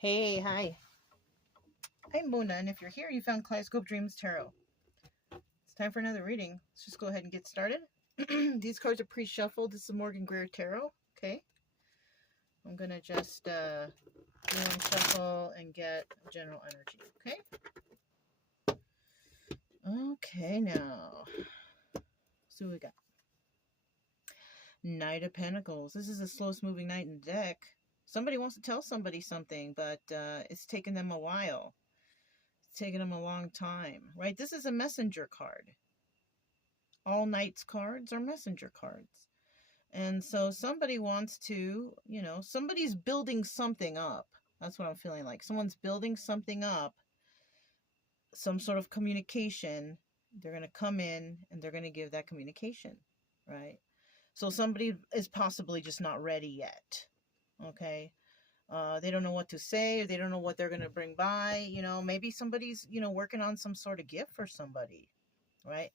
Hey, hi. I'm Mona, and if you're here, you found Kaleidoscope Dreams Tarot. It's time for another reading. Let's just go ahead and get started. These cards are pre-shuffled. This is Morgan Greer Tarot. Okay. I'm going to just do one shuffle and get general energy. Okay. Okay, now. So we got Knight of Pentacles. This is the slowest moving knight in the deck. Somebody wants to tell somebody something, but it's taken them a while. Taking them a long time, right? This is a messenger card. All knights cards are messenger cards. And so somebody wants to, somebody's building something up. That's what I'm feeling like. Someone's building something up, some sort of communication. They're going to come in and they're going to give that communication, right? So somebody is possibly just not ready yet, okay? They don't know what to say. They don't know what they're going to bring by. Maybe somebody's, working on some sort of gift for somebody, right?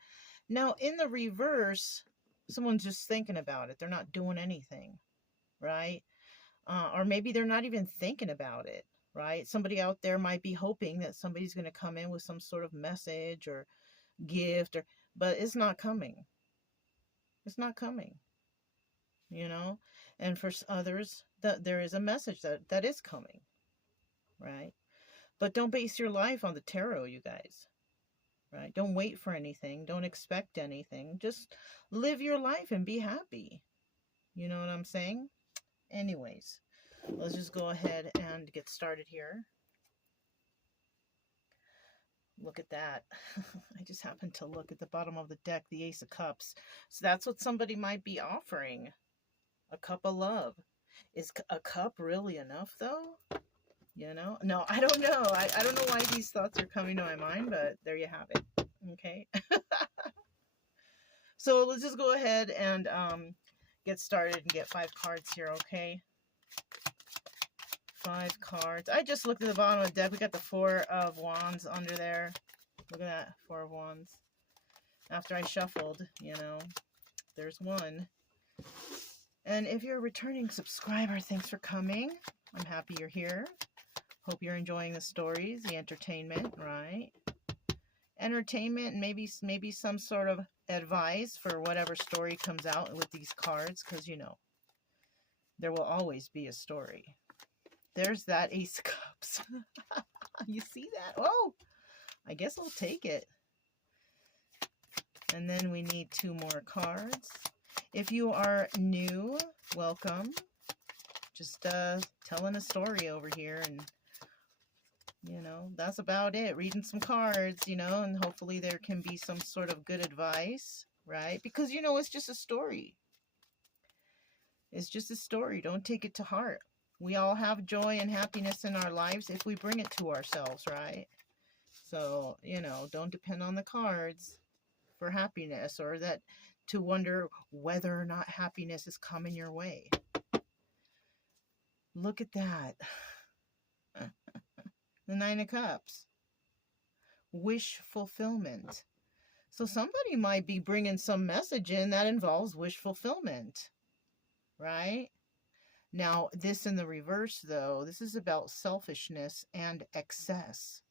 Now, in the reverse, someone's just thinking about it. They're not doing anything, right? Or maybe they're not even thinking about it, right? Somebody out there might be hoping that somebody's going to come in with some sort of message or gift, but it's not coming. It's not coming, And for others, there is a message that is coming, right? But don't base your life on the tarot, you guys, right? Don't wait for anything. Don't expect anything. Just live your life and be happy. You know what I'm saying? Anyways, let's just go ahead and get started here. Look at that. I just happened to look at the bottom of the deck, the Ace of Cups. So that's what somebody might be offering. A cup of love. Is a cup really enough, though? No, I don't know. I don't know why these thoughts are coming to my mind, but there you have it. Okay. So let's just go ahead and get started and get 5 cards here, okay? 5 cards. I just looked at the bottom of the deck. We got the 4 of Wands under there. Look at that, 4 of Wands. After I shuffled, there's one. And if you're a returning subscriber, thanks for coming. I'm happy you're here. Hope you're enjoying the stories, the entertainment, right? Entertainment and maybe some sort of advice for whatever story comes out with these cards, because there will always be a story. There's that Ace of Cups. You see that? Oh, I guess I'll take it. And then we need 2 more cards. If you are new, welcome. Just telling a story over here, and that's about it. Reading some cards, and hopefully there can be some sort of good advice, right? Because, it's just a story. It's just a story. Don't take it to heart. We all have joy and happiness in our lives if we bring it to ourselves, right? So, don't depend on the cards for happiness, or that to wonder whether or not happiness is coming your way. Look at that. The 9 of Cups. Wish fulfillment. So somebody might be bringing some message in that involves wish fulfillment, right? Now, this in the reverse, though, this is about selfishness and excess.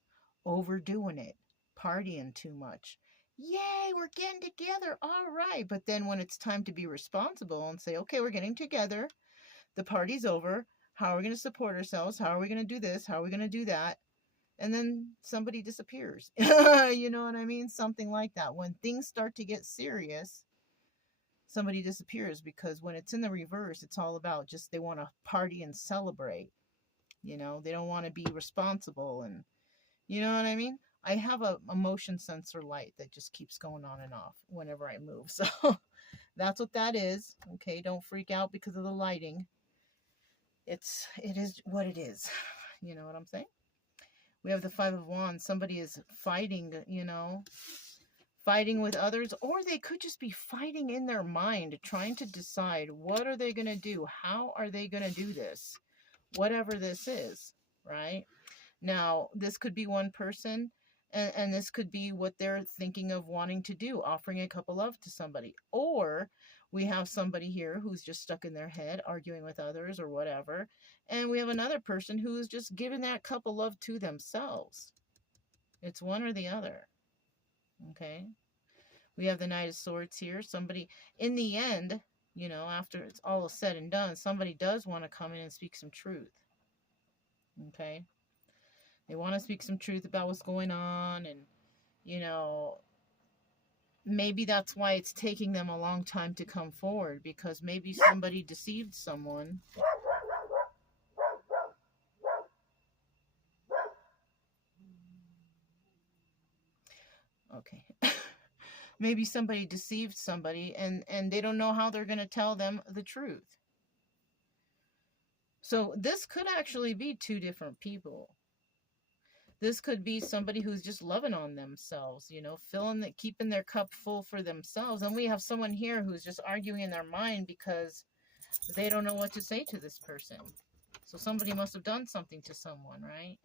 Overdoing it. Partying too much. Yay, we're getting together. All right. But then when it's time to be responsible and say, okay, we're getting together. The party's over. How are we going to support ourselves? How are we going to do this? How are we going to do that? And then somebody disappears. You know what I mean? Something like that. When things start to get serious, somebody disappears, because when it's in the reverse, it's all about just they want to party and celebrate. They don't want to be responsible, and you know what I mean? I have a motion sensor light that just keeps going on and off whenever I move. So that's what that is. Okay, don't freak out because of the lighting. It is what it is. You know what I'm saying? We have the 5 of Wands. Somebody is fighting, fighting with others, or they could just be fighting in their mind, trying to decide what are they going to do? How are they going to do this? Whatever this is, right? Now, this could be one person, and this could be what they're thinking of wanting to do, offering a cup of love to somebody. Or We have somebody here who's just stuck in their head, arguing with others or whatever. And we have another person who's just giving that cup of love to themselves. It's one or the other. Okay? We have the Knight of Swords here. Somebody, in the end, you know, after it's all said and done, somebody does want to come in and speak some truth. Okay? They want to speak some truth about what's going on, and, you know, maybe that's why it's taking them a long time to come forward, because maybe somebody deceived someone. Okay. Maybe somebody deceived somebody, and they don't know how they're going to tell them the truth. So this could actually be two different people. This could be somebody who's just loving on themselves, you know, keeping their cup full for themselves. And we have someone here who's just arguing in their mind because they don't know what to say to this person. So somebody must have done something to someone, right?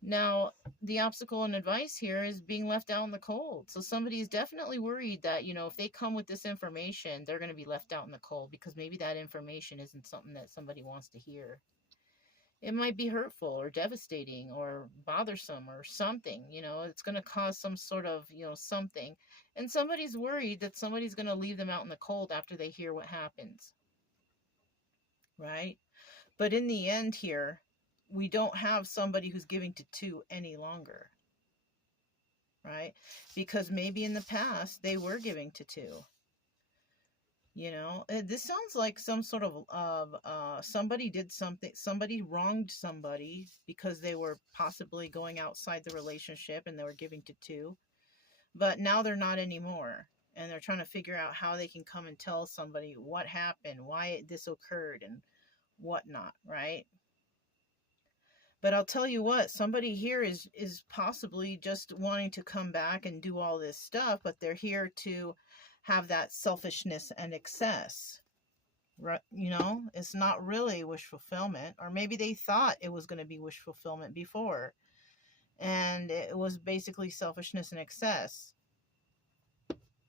Now, the obstacle and advice here is being left out in the cold. So somebody's definitely worried that, you know, if they come with this information, they're going to be left out in the cold, because maybe that information isn't something that somebody wants to hear. It might be hurtful or devastating or bothersome or something, you know, it's going to cause some sort of, you know, something. And somebody's worried that somebody's going to leave them out in the cold after they hear what happens. Right? But in the end here, we don't have somebody who's giving to two any longer. Right? Because maybe in the past they were giving to two. You know, this sounds like some sort of somebody did something, somebody wronged somebody because they were possibly going outside the relationship and they were giving to two. But now they're not anymore. And they're trying to figure out how they can come and tell somebody what happened, why this occurred, and whatnot, right? But I'll tell you what, somebody here is possibly just wanting to come back and do all this stuff, but they're here to have that selfishness and excess. Right? You know, it's not really wish fulfillment, or maybe they thought it was going to be wish fulfillment before, and it was basically selfishness and excess.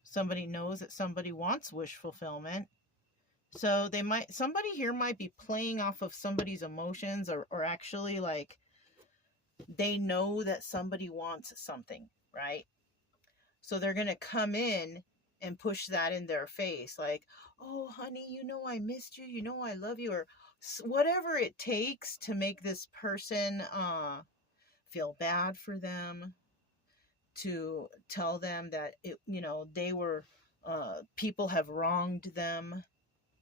Somebody knows that somebody wants wish fulfillment. So somebody here might be playing off of somebody's emotions, or actually, like, they know that somebody wants something, right? So they're going to come in and push that in their face, like, oh, honey, you know I missed you, you know I love you, or whatever it takes to make this person feel bad for them, to tell them that, you know, they were, people have wronged them.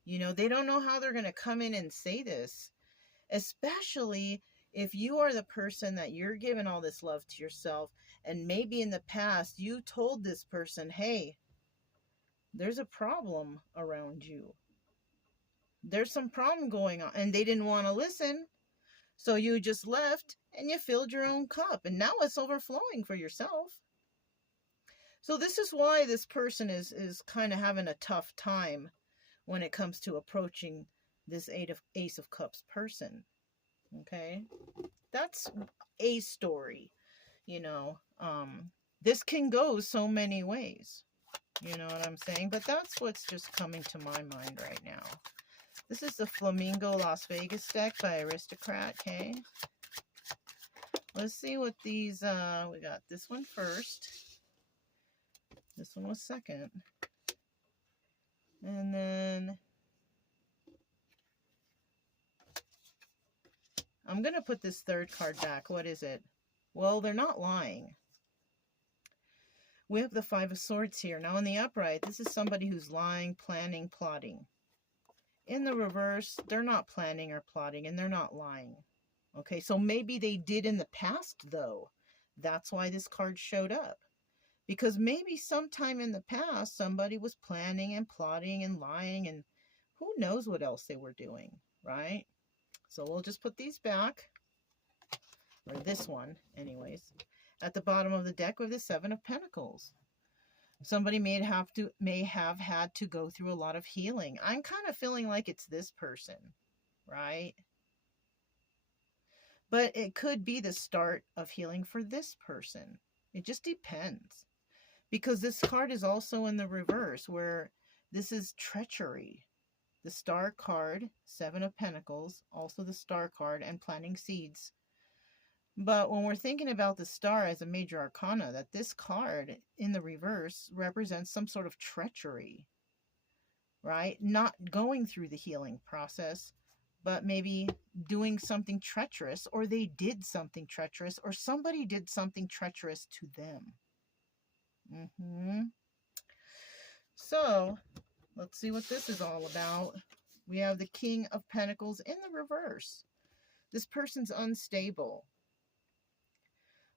You know, they don't know how they're going to come in and say this, especially if you are the person that you're giving all this love to yourself, and maybe in the past you told this person, hey, there's a problem around you. There's some problem going on, and they didn't want to listen. So you just left and you filled your own cup, and now it's overflowing for yourself. So this is why this person is kind of having a tough time when it comes to approaching this Ace of Cups person. Okay? That's a story. You know, this can go so many ways. You know what I'm saying? But that's what's just coming to my mind right now. This is the Flamingo Las Vegas deck by Aristocrat, okay? Let's see what these, we got this one first. This one was second. And then I'm going to put this third card back. What is it? Well, they're not lying. We have the Five of Swords here. Now, in the upright, this is somebody who's lying, planning, plotting. In the reverse, they're not planning or plotting, and they're not lying. Okay, so maybe they did in the past, though. That's why this card showed up. Because maybe sometime in the past, somebody was planning and plotting and lying, and who knows what else they were doing, right? So we'll just put these back, or this one, anyways. At the bottom of the deck with the Seven of Pentacles. Somebody may have had to go through a lot of healing. I'm kind of feeling like it's this person, right? But it could be the start of healing for this person. It just depends. Because this card is also in the reverse, where This is treachery. The Star card, Seven of Pentacles, also the Star card, and planting seeds. But when we're thinking about the Star as a major arcana, that this card in the reverse represents some sort of treachery, right? Not going through the healing process, but maybe doing something treacherous, or they did something treacherous, or somebody did something treacherous to them. So, let's see what this is all about. We have the King of Pentacles in the reverse. This person's unstable,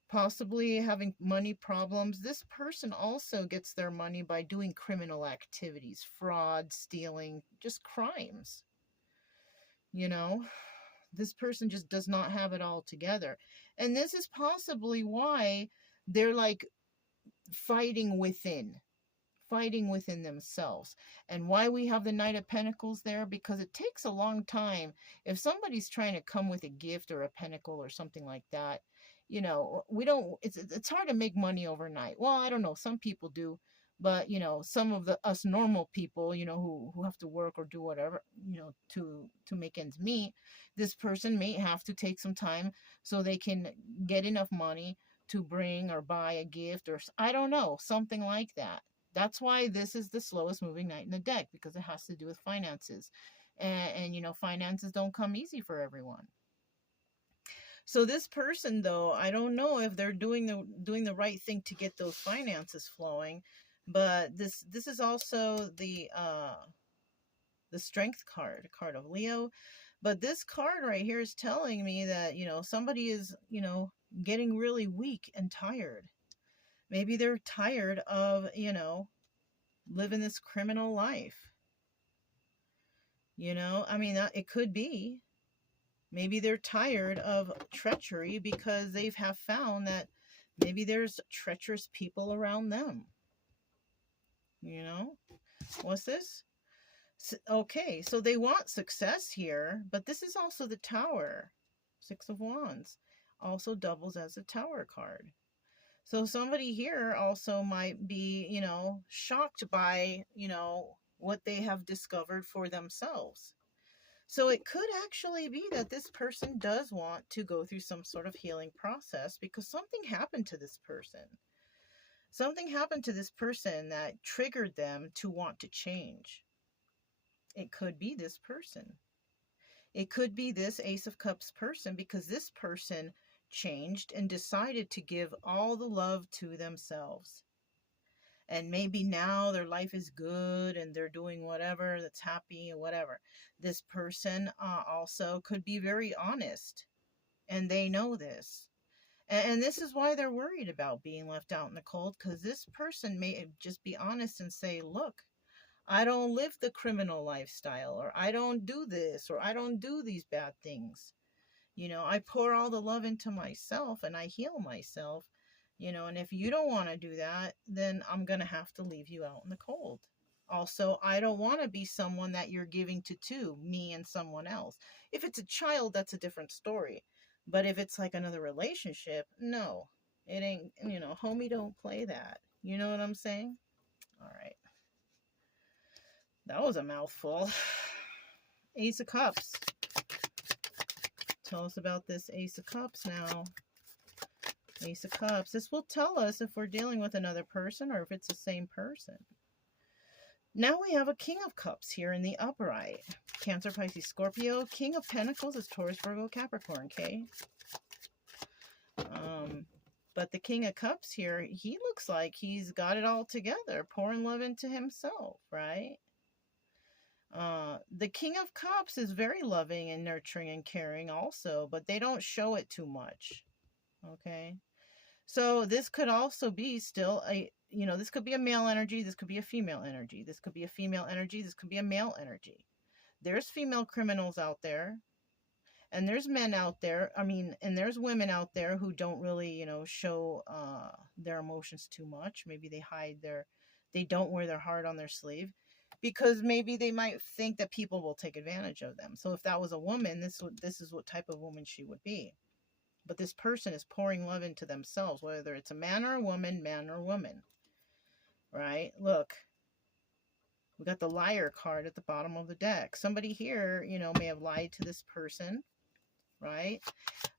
possibly having money problems. This person also gets their money by doing criminal activities, fraud, stealing, just crimes. You know, this person just does not have it all together. And this is possibly why they're like fighting within themselves. And why we have the Knight of Pentacles there, because it takes a long time. If somebody's trying to come with a gift or a pentacle or something like that, you know, it's hard to make money overnight. Well, I don't know, some people do, but you know, some of us normal people, you know, who have to work or do whatever, you know, to make ends meet, this person may have to take some time so they can get enough money to bring or buy a gift, or I don't know, something like that. That's why this is the slowest moving knight in the deck, because it has to do with finances. And you know, finances don't come easy for everyone. So this person, though, I don't know if they're doing the right thing to get those finances flowing, but this is also the Strength card, a card of Leo. But this card right here is telling me that, you know, somebody is, you know, getting really weak and tired. Maybe they're tired of, you know, living this criminal life. You know, I mean, it could be. Maybe they're tired of treachery because they have found that maybe there's treacherous people around them. You know, what's this? Okay, so they want success here, but this is also the Tower. Six of Wands also doubles as a Tower card. So somebody here also might be, you know, shocked by, you know, what they have discovered for themselves. So it could actually be that this person does want to go through some sort of healing process, because something happened to this person. Something happened to this person that triggered them to want to change. It could be this person. It could be this Ace of Cups person, because this person changed and decided to give all the love to themselves. And maybe now their life is good and they're doing whatever that's happy or whatever. This person also could be very honest, and they know this. And this is why they're worried about being left out in the cold, because this person may just be honest and say, look, I don't live the criminal lifestyle, or I don't do this, or I don't do these bad things. You know, I pour all the love into myself and I heal myself, you know, and if you don't want to do that, then I'm going to have to leave you out in the cold. Also, I don't want to be someone that you're giving to, me and someone else. If it's a child, that's a different story. But if it's like another relationship, no, it ain't, you know, homie, don't play that. You know what I'm saying? All right. That was a mouthful. Ace of Cups. Tell us about this Ace of Cups now. Ace of Cups. This will tell us if we're dealing with another person or if it's the same person. Now we have a King of Cups here in the upright. Cancer, Pisces, Scorpio. King of Pentacles is Taurus, Virgo, Capricorn, okay? But the King of Cups here, he looks like he's got it all together, pouring love into himself, right? The King of Cups is very loving and nurturing and caring also, but they don't show it too much, okay? So this could also be still a, you know, this could be a male energy, this could be a female energy, this could be a female energy, this could be a male energy. There's female criminals out there, and there's men out there, I mean, and there's women out there who don't really, you know, show their emotions too much. Maybe they don't wear their heart on their sleeve, because maybe they might think that people will take advantage of them. So if that was a woman, this is what type of woman she would be. But this person is pouring love into themselves, whether it's a man or a woman, right? Look, We got the liar card at the bottom of the deck. Somebody here, you know, may have lied to this person, right?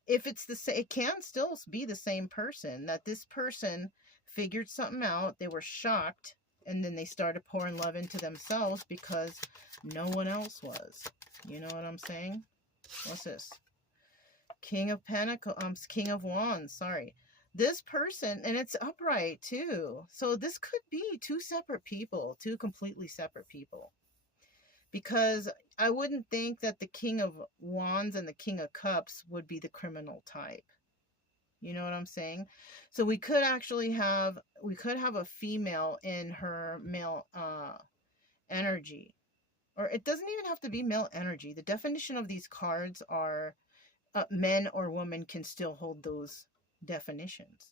If it's the same, it can still be the same person, that this person figured something out, they were shocked, and then they started pouring love into themselves because no one else was. You know what I'm saying? What's this? King of Pentacles, King of Wands, sorry. This person, and it's upright too. So this could be two separate people, two completely separate people. Because I wouldn't think that the King of Wands and the King of Cups would be the criminal type. You know what I'm saying? So we could actually have, a female in her male energy. Or it doesn't even have to be male energy. The definition of these cards are men or women can still hold those definitions.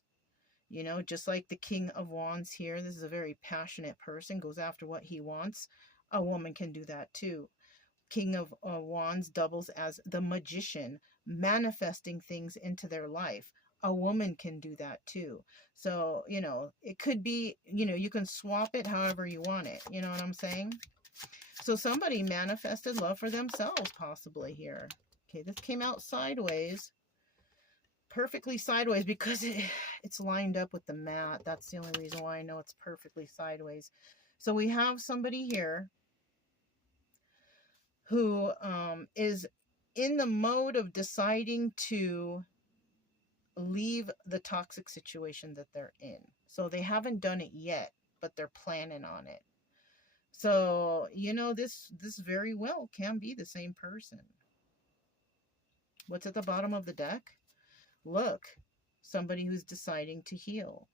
You know, just like the King of Wands here, this is a very passionate person, goes after what he wants. A woman can do that too. King of Wands doubles as the magician, manifesting things into their life. A woman can do that too. So, you know, it could be, you know, you can swap it however you want it. You know what I'm saying? So somebody manifested love for themselves possibly here. Okay, this came out sideways. Perfectly sideways because it's lined up with the mat. That's the only reason why I know it's perfectly sideways. So we have somebody here who is in the mode of deciding to leave the toxic situation that they're in. So they haven't done it yet, but they're planning on it. So, you know, this very well can be the same person. What's at the bottom of the deck? Look, somebody who's deciding to heal,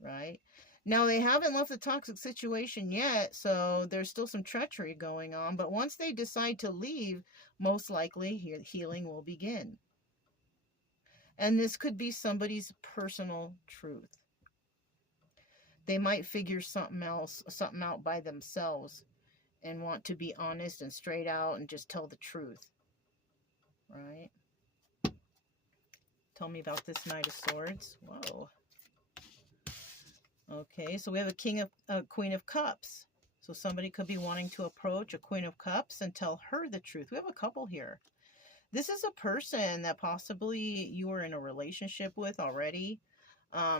right? Now, they haven't left the toxic situation yet, so there's still some treachery going on. But once they decide to leave, most likely healing will begin. And this could be somebody's personal truth. They might figure something out by themselves and want to be honest and straight out and just tell the truth, right? Tell me about this Knight of Swords. Whoa. Okay, so we have a Queen of Cups. So somebody could be wanting to approach a Queen of Cups and tell her the truth. We have a couple here. This is a person that possibly you were in a relationship with already.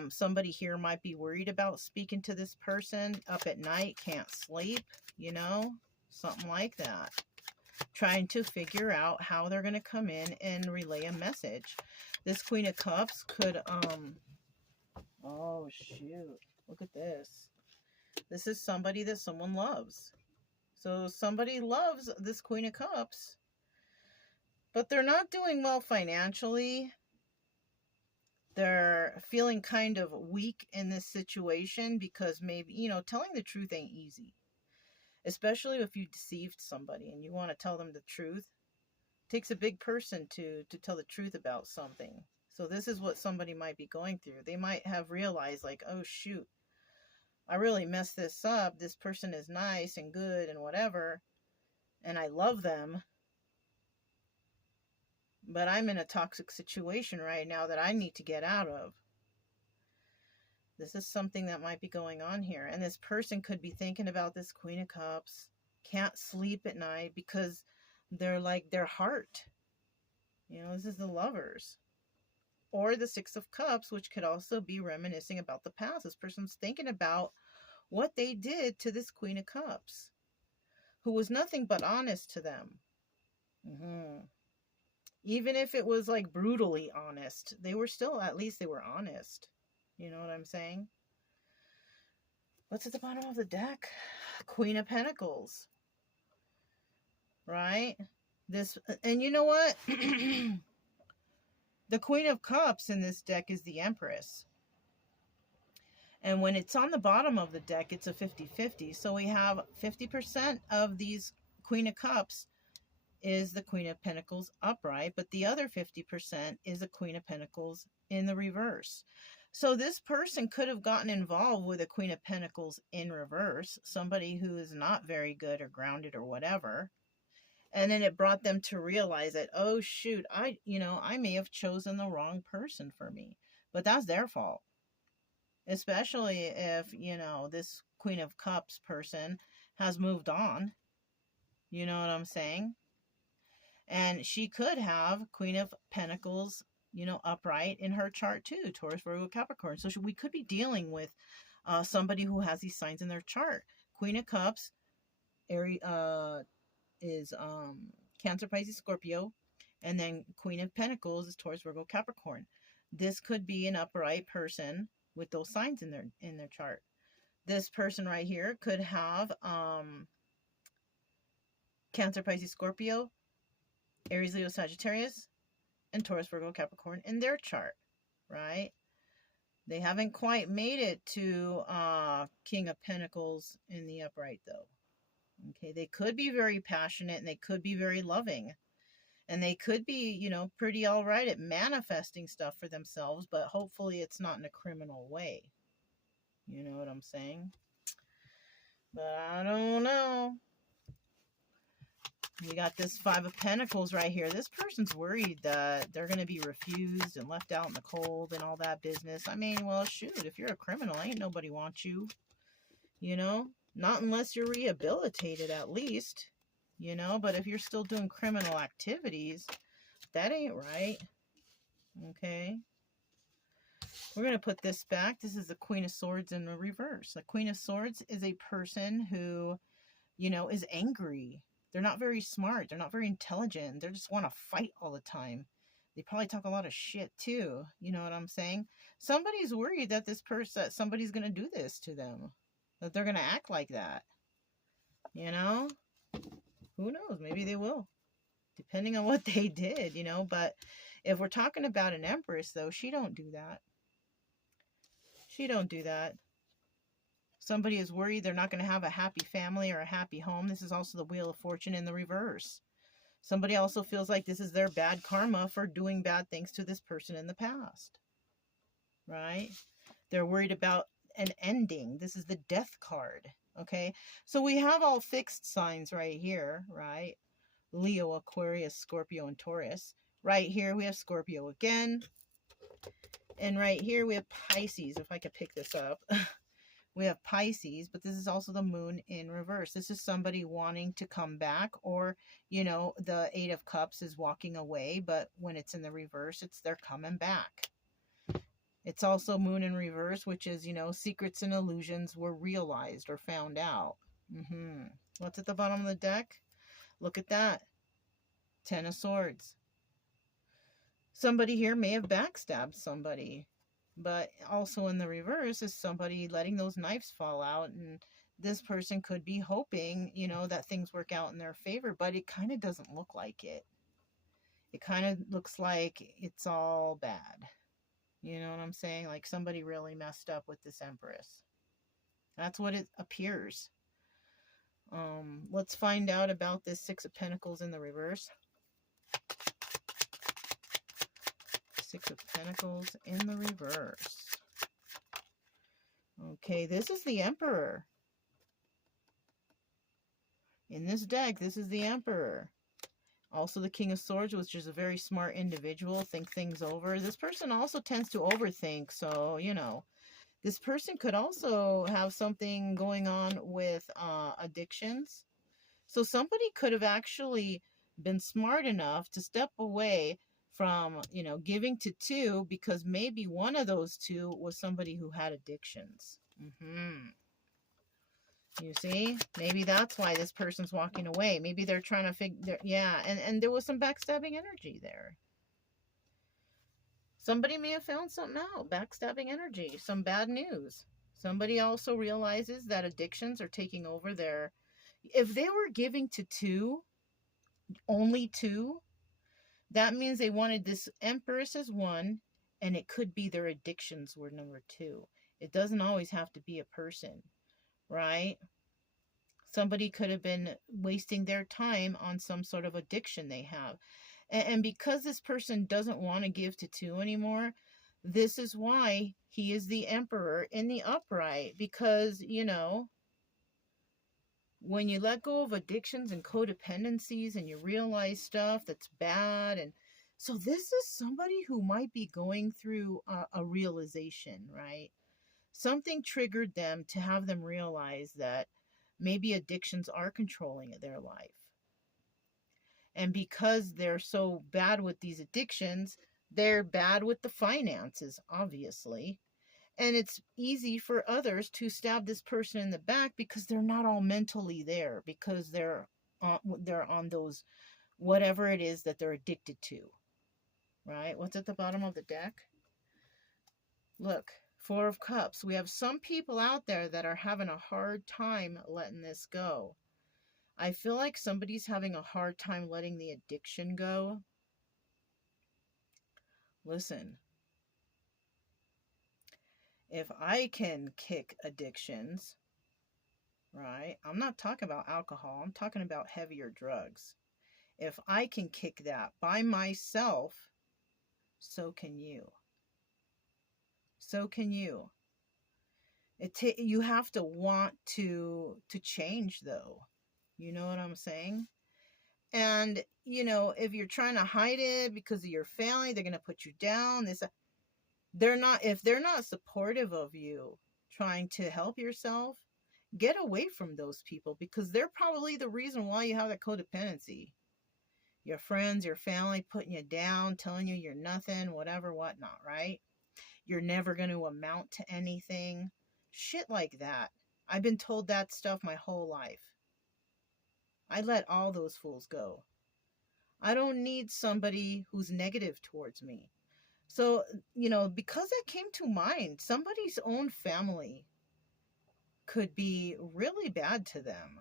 Somebody here might be worried about speaking to this person up at night, can't sleep, you know, something like that. Trying to figure out how they're going to come in and relay a message. This Queen of Cups could, oh shoot, look at this. This is somebody that someone loves. So somebody loves this Queen of Cups, but they're not doing well financially. They're feeling kind of weak in this situation because maybe, you know, telling the truth ain't easy. Especially if you deceived somebody and you want to tell them the truth. It takes a big person to tell the truth about something. So this is what somebody might be going through. They might have realized like, oh shoot, I really messed this up. This person is nice and good and whatever, and I love them. But I'm in a toxic situation right now that I need to get out of. This is something that might be going on here. And this person could be thinking about this Queen of Cups. Can't sleep at night because they're like their heart. You know, this is the Lovers. Or the Six of Cups, which could also be reminiscing about the past. This person's thinking about what they did to this Queen of Cups, who was nothing but honest to them. Even if it was like brutally honest, they were still, at least they were honest. You know what I'm saying? What's at the bottom of the deck? Queen of Pentacles. Right? This, and you know what? The Queen of Cups in this deck is the Empress. And when it's on the bottom of the deck, it's a 50-50. So we have 50% of these Queen of Cups is the Queen of Pentacles upright, but the other 50% is a Queen of Pentacles in the reverse. So this person could have gotten involved with a Queen of Pentacles in reverse, somebody who is not very good or grounded or whatever. And then it brought them to realize that, oh shoot, I may have chosen the wrong person for me. But that's their fault. Especially if, you know, this Queen of Cups person has moved on. You know what I'm saying? And she could have Queen of Pentacles, upright in her chart too, Taurus, Virgo, Capricorn. So we could be dealing with somebody who has these signs in their chart. Queen of Cups, Aries, is Cancer, Pisces, Scorpio, and then Queen of Pentacles is Taurus, Virgo, Capricorn. This could be an upright person with those signs in their chart. This person right here could have Cancer, Pisces, Scorpio, Aries, Leo, Sagittarius, and Taurus, Virgo, Capricorn in their chart, right? They haven't quite made it to King of Pentacles in the upright, though. Okay, they could be very passionate, and they could be very loving, and they could be, pretty all right at manifesting stuff for themselves, but hopefully it's not in a criminal way. You know what I'm saying? But I don't know. We got this Five of Pentacles right here. This person's worried that they're going to be refused and left out in the cold and all that business. I mean, well, shoot, if you're a criminal, ain't nobody wants you. Not unless you're rehabilitated at least. But if you're still doing criminal activities, that ain't right. Okay. We're going to put this back. This is the Queen of Swords in the reverse. The Queen of Swords is a person who, is angry. They're not very smart. They're not very intelligent. They just want to fight all the time. They probably talk a lot of shit too. You know what I'm saying? Somebody's worried that that somebody's going to do this to them. That they're going to act like that. Who knows? Maybe they will. Depending on what they did, But if we're talking about an Empress, though, she don't do that. She don't do that. Somebody is worried they're not going to have a happy family or a happy home. This is also the Wheel of Fortune in the reverse. Somebody also feels like this is their bad karma for doing bad things to this person in the past. Right? They're worried about an ending. This is the Death card. Okay? So we have all fixed signs right here, right? Leo, Aquarius, Scorpio, and Taurus. Right here we have Scorpio again. And right here we have Pisces, if I could pick this up. We have Pisces, but this is also the moon in reverse. This is somebody wanting to come back, or, the Eight of Cups is walking away, but when it's in the reverse, they're coming back. It's also moon in reverse, which is, secrets and illusions were realized or found out. What's at the bottom of the deck? Look at that. Ten of Swords. Somebody here may have backstabbed somebody. But also in the reverse is somebody letting those knives fall out. And this person could be hoping, that things work out in their favor. But it kind of doesn't look like it. It kind of looks like it's all bad. You know what I'm saying? Like somebody really messed up with this Empress. That's what it appears. Let's find out about this Six of Pentacles in the reverse. Six of Pentacles in the reverse. Okay, this is the Emperor. In this deck, this is the Emperor. Also the King of Swords, which is a very smart individual, think things over. This person also tends to overthink, so, this person could also have something going on with addictions. So somebody could have actually been smart enough to step away from, giving to two, because maybe one of those two was somebody who had addictions. You see? Maybe that's why this person's walking away. Maybe they're trying to figure, and there was some backstabbing energy there. Somebody may have found something out, backstabbing energy, some bad news. Somebody also realizes that addictions are taking over their, if they were giving to two, only two, that means they wanted this Empress as one, and it could be their addictions were number two. It doesn't always have to be a person, right? Somebody could have been wasting their time on some sort of addiction they have. And because this person doesn't want to give to two anymore, this is why he is the Emperor in the upright. Because, when you let go of addictions and codependencies and you realize stuff that's bad, and so this is somebody who might be going through a realization, right? Something triggered them to have them realize that Maybe addictions are controlling their life. And because they're so bad with these addictions, they're bad with the finances, obviously. And it's easy for others to stab this person in the back because they're not all mentally there, because they're on those whatever it is that they're addicted to, right? What's at the bottom of the deck? Look, Four of Cups. We have some people out there that are having a hard time letting this go. I feel like somebody's having a hard time letting the addiction go. Listen, if I can kick addictions, right? I'm not talking about alcohol. I'm talking about heavier drugs. If I can kick that by myself, so can you. So can you. You have to want to change, though. You know what I'm saying? And, if you're trying to hide it because of your family, they're going to put you down. If they're not supportive of you trying to help yourself, get away from those people, because they're probably the reason why you have that codependency. Your friends, your family putting you down, telling you you're nothing, whatever, whatnot, right? You're never going to amount to anything. Shit like that. I've been told that stuff my whole life. I let all those fools go. I don't need somebody who's negative towards me. So, because that came to mind, somebody's own family could be really bad to them.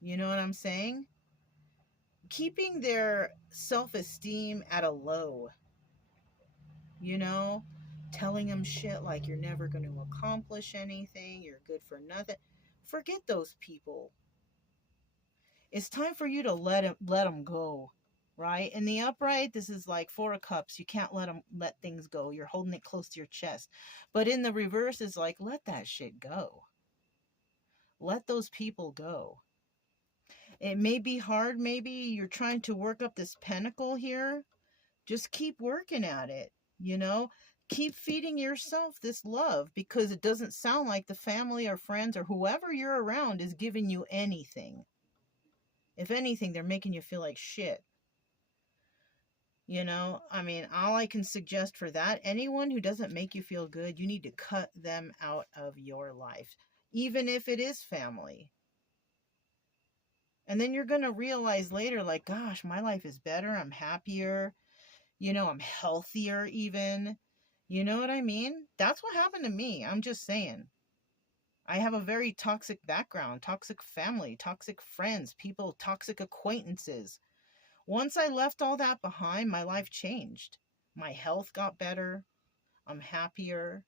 You know what I'm saying? Keeping their self-esteem at a low, telling them shit like you're never going to accomplish anything, you're good for nothing. Forget those people. It's time for you to let them go, right? In the upright, this is like Four of Cups. You can't let things go. You're holding it close to your chest. But in the reverse, it's like, let that shit go. Let those people go. It may be hard. Maybe you're trying to work up this pinnacle here. Just keep working at it, Keep feeding yourself this love, because it doesn't sound like the family or friends or whoever you're around is giving you anything. If anything, they're making you feel like shit. All I can suggest for that, anyone who doesn't make you feel good, you need to cut them out of your life, even if it is family. And then you're going to realize later, like, gosh, my life is better. I'm happier. I'm healthier even. You know what I mean? That's what happened to me. I'm just saying. I have a very toxic background, toxic family, toxic friends, people, toxic acquaintances. Once I left all that behind, my life changed. My health got better. I'm happier.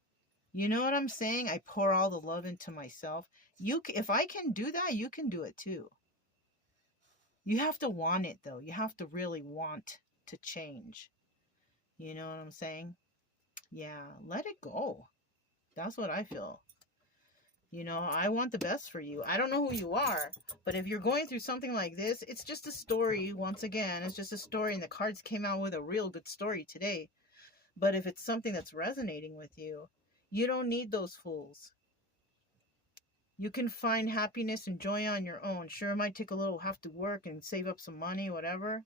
You know what I'm saying? I pour all the love into myself. If I can do that, you can do it too. You have to want it, though. You have to really want to change. You know what I'm saying? Yeah, let it go. That's what I feel. I want the best for you. I don't know who you are, but if you're going through something like this, it's just a story. Once again, it's just a story, and the cards came out with a real good story today. But if it's something that's resonating with you, you don't need those fools. You can find happiness and joy on your own. Sure, it might take a little, have to work and save up some money, whatever,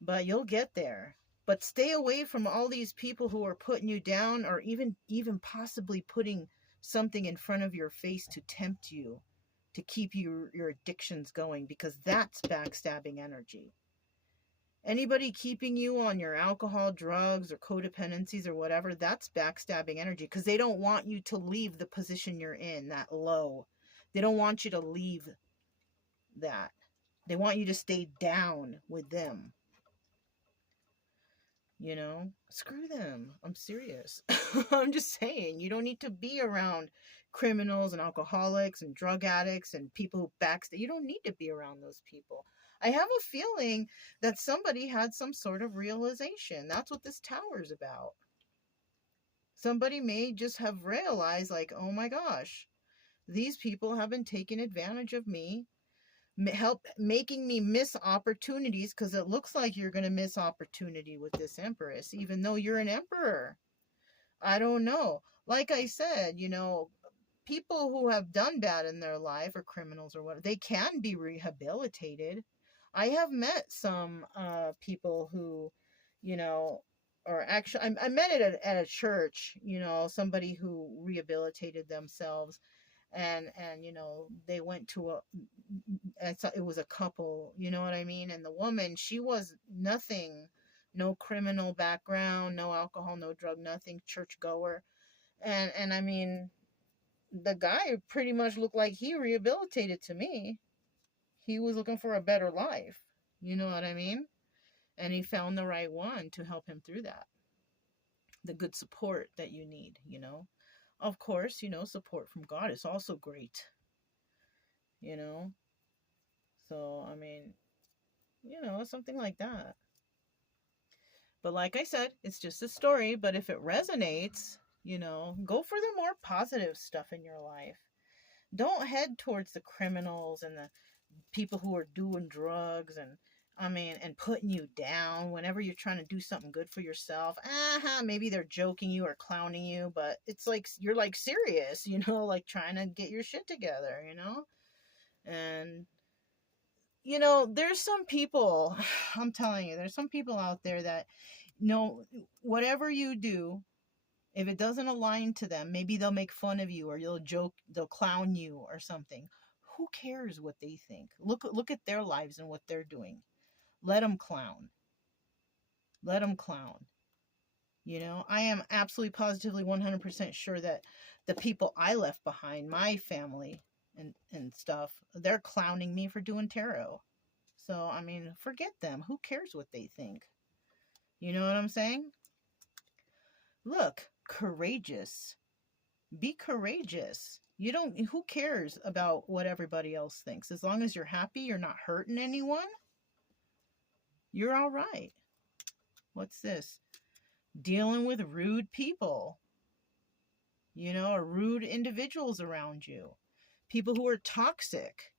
but you'll get there. But stay away from all these people who are putting you down, or even possibly putting something in front of your face to tempt you, to keep your addictions going, because that's backstabbing energy. Anybody keeping you on your alcohol, drugs, or codependencies or whatever, that's backstabbing energy, because they don't want you to leave the position you're in, that low. They don't want you to leave that. They want you to stay down with them. Screw them. I'm serious. I'm just saying, you don't need to be around criminals and alcoholics and drug addicts and people who backstab. You don't need to be around those people. I have a feeling that somebody had some sort of realization. That's what this tower is about. Somebody may just have realized, like, oh my gosh, these people have been taking advantage of me, making me miss opportunities, because it looks like you're going to miss opportunity with this Empress, even though you're an Emperor. I don't know. Like I said, people who have done bad in their life, or criminals or what, they can be rehabilitated. I have met some people who, you know, or actually, I met it at a church, you know, somebody who rehabilitated themselves, and you know, they went to it was a couple, you know what I mean? And the woman, she was nothing, no criminal background, no alcohol, no drug, nothing, church goer. And I mean, the guy pretty much looked like he rehabilitated to me. He was looking for a better life. You know what I mean? And he found the right one to help him through that. The good support that you need, you know. Of course, you know, support from God is also great. You know? So, I mean, you know, something like that. But like I said, it's just a story, but if it resonates, you know, go for the more positive stuff in your life. Don't head towards the criminals and the people who are doing drugs and, I mean, and putting you down whenever you're trying to do something good for yourself. Maybe they're joking you or clowning you, but it's like you're like serious, you know, like trying to get your shit together, you know? And you know, there's some people, I'm telling you, there's some people out there that know whatever you do, if it doesn't align to them, maybe they'll make fun of you or they'll joke, they'll clown you or something. Who cares what they think? Look at their lives and what they're doing. Let them clown. Let them clown. You know, I am absolutely positively 100% sure that the people I left behind, my family and stuff, they're clowning me for doing tarot. So, I mean, forget them. Who cares what they think? You know what I'm saying? Look, courageous. Be courageous. You don't, who cares about what everybody else thinks? As long as you're happy, you're not hurting anyone, you're all right. What's this? Dealing with rude people, you know, or rude individuals around you. People who are toxic,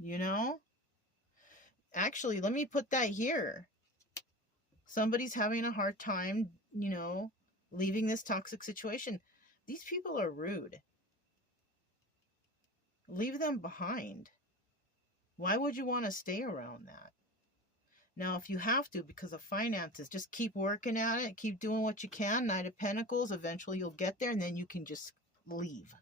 you know? Actually, let me put that here. Somebody's having a hard time, you know, leaving this toxic situation. These people are rude. Leave them behind. Why would you want to stay around that? Now, if you have to, because of finances, just keep working at it. Keep doing what you can. Knight of Pentacles. Eventually you'll get there, and then you can just leave.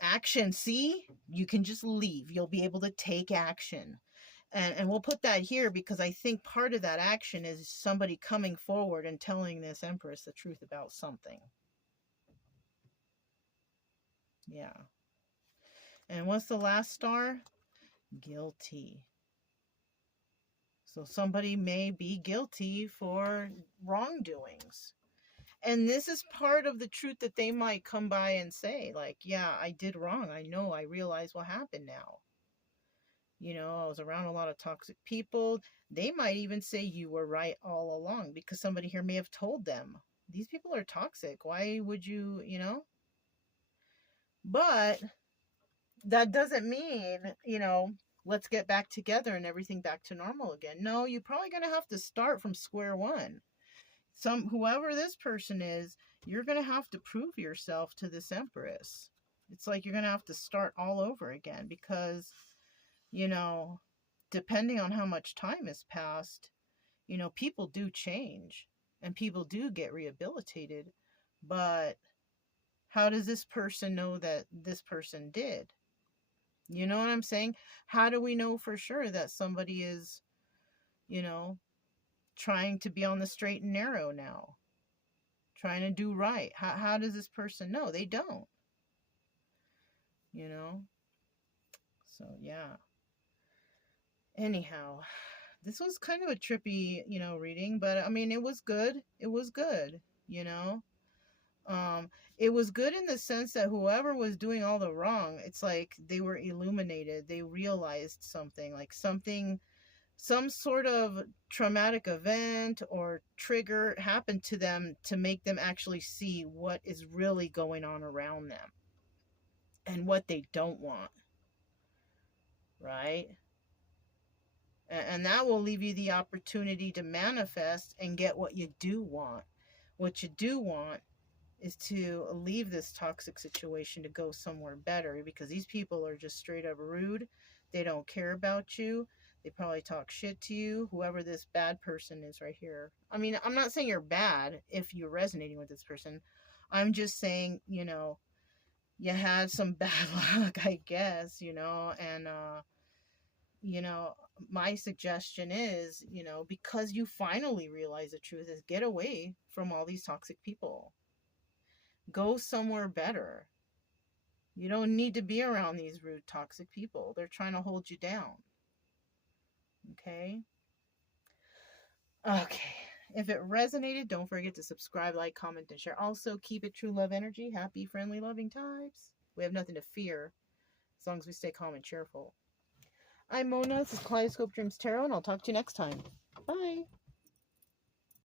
Action. See? You can just leave. You'll be able to take action. And we'll put that here because I think part of that action is somebody coming forward and telling this Empress the truth about something. Yeah. And what's the last star? Guilty. So somebody may be guilty for wrongdoings. And this is part of the truth that they might come by and say, like, yeah, I did wrong. I know, I realize what happened now. You know, I was around a lot of toxic people. They might even say you were right all along because somebody here may have told them, these people are toxic. Why would you, you know? But that doesn't mean, you know, let's get back together and everything back to normal again. No, you're probably going to have to start from square one. Whoever this person is, you're going to have to prove yourself to this Empress. It's like you're going to have to start all over again because, you know, depending on how much time has passed, you know, people do change and people do get rehabilitated. But how does this person know that this person did? You know what I'm saying? How do we know for sure that somebody is, you know, trying to be on the straight and narrow now? Trying to do right? How does this person know? They don't. You know? So, yeah. Anyhow, this was kind of a trippy, you know, reading, but I mean, it was good. It was good, you know? It was good in the sense that whoever was doing all the wrong, it's like they were illuminated. They realized something, like something, some sort of traumatic event or trigger happened to them to make them actually see what is really going on around them and what they don't want, right? And that will leave you the opportunity to manifest and get what you do want. What you do want is to leave this toxic situation to go somewhere better, because these people are just straight up rude. They don't care about you. They probably talk shit to you, whoever this bad person is right here. I mean, I'm not saying you're bad if you're resonating with this person. I'm just saying, you know, you had some bad luck, I guess, you know, and, you know, my suggestion is, you know, because you finally realize the truth, is get away from all these toxic people. Go somewhere better. You don't need to be around these rude, toxic people. They're trying to hold you down. Okay? Okay. If it resonated, don't forget to subscribe, like, comment, and share. Also, keep it true love energy. Happy, friendly, loving types. We have nothing to fear as long as we stay calm and cheerful. I'm Mona. This is Kaleidoscope Dreams Tarot, and I'll talk to you next time. Bye.